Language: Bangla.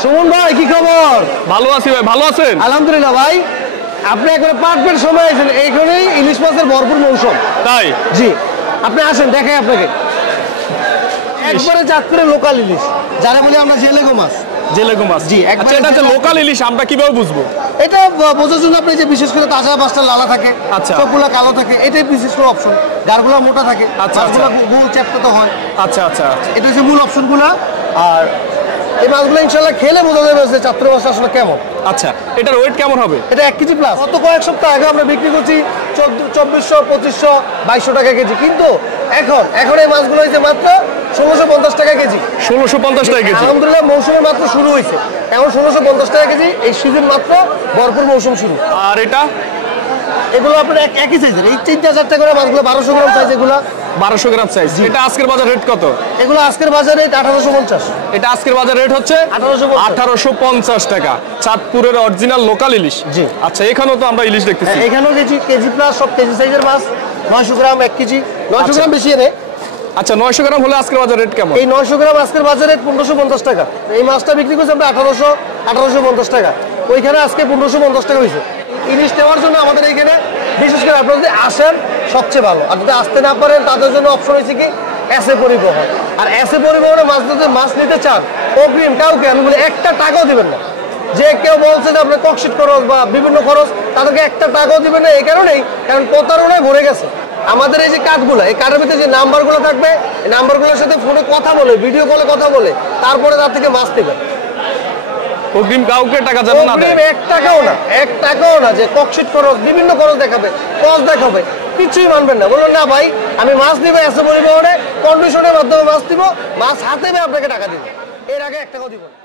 সুমন ভাই কি খবর? ভালো আছি ভাই, ভালো আছেন? আলহামদুলিল্লাহ ভাই, আপনি একবারে পারফেক্ট সময় আছেন। এইখানেই ইলিশ মাছের ভরপুর মৌসুম। তাই? জি, আপনি আসেন, দেখাই আপনাকে। একবারে চাঁদপুরের লোকাল ইলিশ, যারা বলি আমরা জেলেগো মাছ। জেলেগো মাছ, জি, আচ্ছা, এটা হচ্ছে লোকাল ইলিশ, আমরা কিভাবে বুঝবো? এটা বোঝার জন্য আপনি যে বিশেষ করে তাজা মাছটা লালা থাকে, আচ্ছা, চোখগুলা কালো থাকে, এটাই বিশেষ করে অপশন। গাড়গুলা মোটা থাকে, আচ্ছা, মাছগুলা গোল চ্যাপ্টা তো হয়। আচ্ছা আচ্ছা, এটা হচ্ছে মূল অপশনগুলা। আর এই মাছগুলো ইনশাল্লাহ খেলে বোঝা যাবে যে চাঁদপুর মাছটা আসলে কেমন। আচ্ছা, এটার ওয়েট কেমন হবে? এটা 1 কেজি প্লাস। গত কয়েক সপ্তাহ আগে আমরা বিক্রি করছি 2400, 2500, 2200 টাকা কেজি, কিন্তু এখন এই মাছগুলো হয়েছে মাত্র 1650 টাকা কেজি। 1650 টাকা কেজি? আলহামদুলিল্লাহ, মৌসুমের মাত্র শুরু হয়েছে, এখন 1650 টাকা কেজি। এই সিজন মাত্র ভরপুর মৌসুম শুরু। আর এটা এগুলো আপনার একই সাইজের, এই 3-4টা করে মাছগুলো 1200 গ্রাম সাইজ। এগুলো 1200 গ্রাম সাইজ। এটা আজকের বাজার রেট কত? এগুলো আজকের বাজারে 1850। এটা আজকের বাজার রেট হচ্ছে 1850 টাকা। চাঁদপুরের অরিজিনাল লোকাল ইলিশ। জি। আচ্ছা, এখানেও তো আমরা ইলিশ দেখতেছি। এখানেও কেজি প্লাস, সব কেজি সাইজের মাছ। 900 গ্রাম 1 কেজি, 900 গ্রাম বেশি এনে। আচ্ছা, 900 গ্রাম হলে আজকের বাজার রেট কেমন? এই 900 গ্রাম আজকের বাজারে 1550 টাকা। এই মাছটা বিক্রি করছি আমরা 1850 টাকা। ওইখানে আজকে 1550 টাকা হয়েছে। ইলিশ নেওয়ার জন্য আমাদের এইখানে বিশেষ করে আপনারা যদি আসেন সবচেয়ে ভালো, আর যদি আসতে না পারেন তাদের জন্য অপশন হয়েছে কি এসএ পরিবহন। আর এসএ পরিবহনে মাছ নিতে চান, অগ্রিম কাউকে আমি বলি 1 টাকাও দিবেন না। যে কেউ বলছে যে আপনার ককশিট খরচ বা বিভিন্ন খরচ, তাদেরকে 1 টাকাও দিবেন না। এই কারণেই, কারণ প্রতারণায় ভরে গেছে আমাদের এই যে কার্ডগুলো। এই কার্ডের ভিতরে যে নাম্বারগুলো থাকবে, এই নাম্বারগুলোর সাথে ফোনে কথা বলে, ভিডিও কলে কথা বলে, তারপরে তার থেকে মাছ নেবেন। অগ্রিম কাউকে টাকা যেন না দেয়। 1 টাকাও না, যে ককশিট খরচ, বিভিন্ন খরচ দেখাবে, কস দেখাবে, কিছুই মানবেন না। বলুন না ভাই, আমি মাছ নিবো এসে পরিবহনে, কন্ডিশনের মাধ্যমে মাছ দিব, মাছ হাতে আপনাকে টাকা দিব, এর আগে 1 টাকাও দিব না।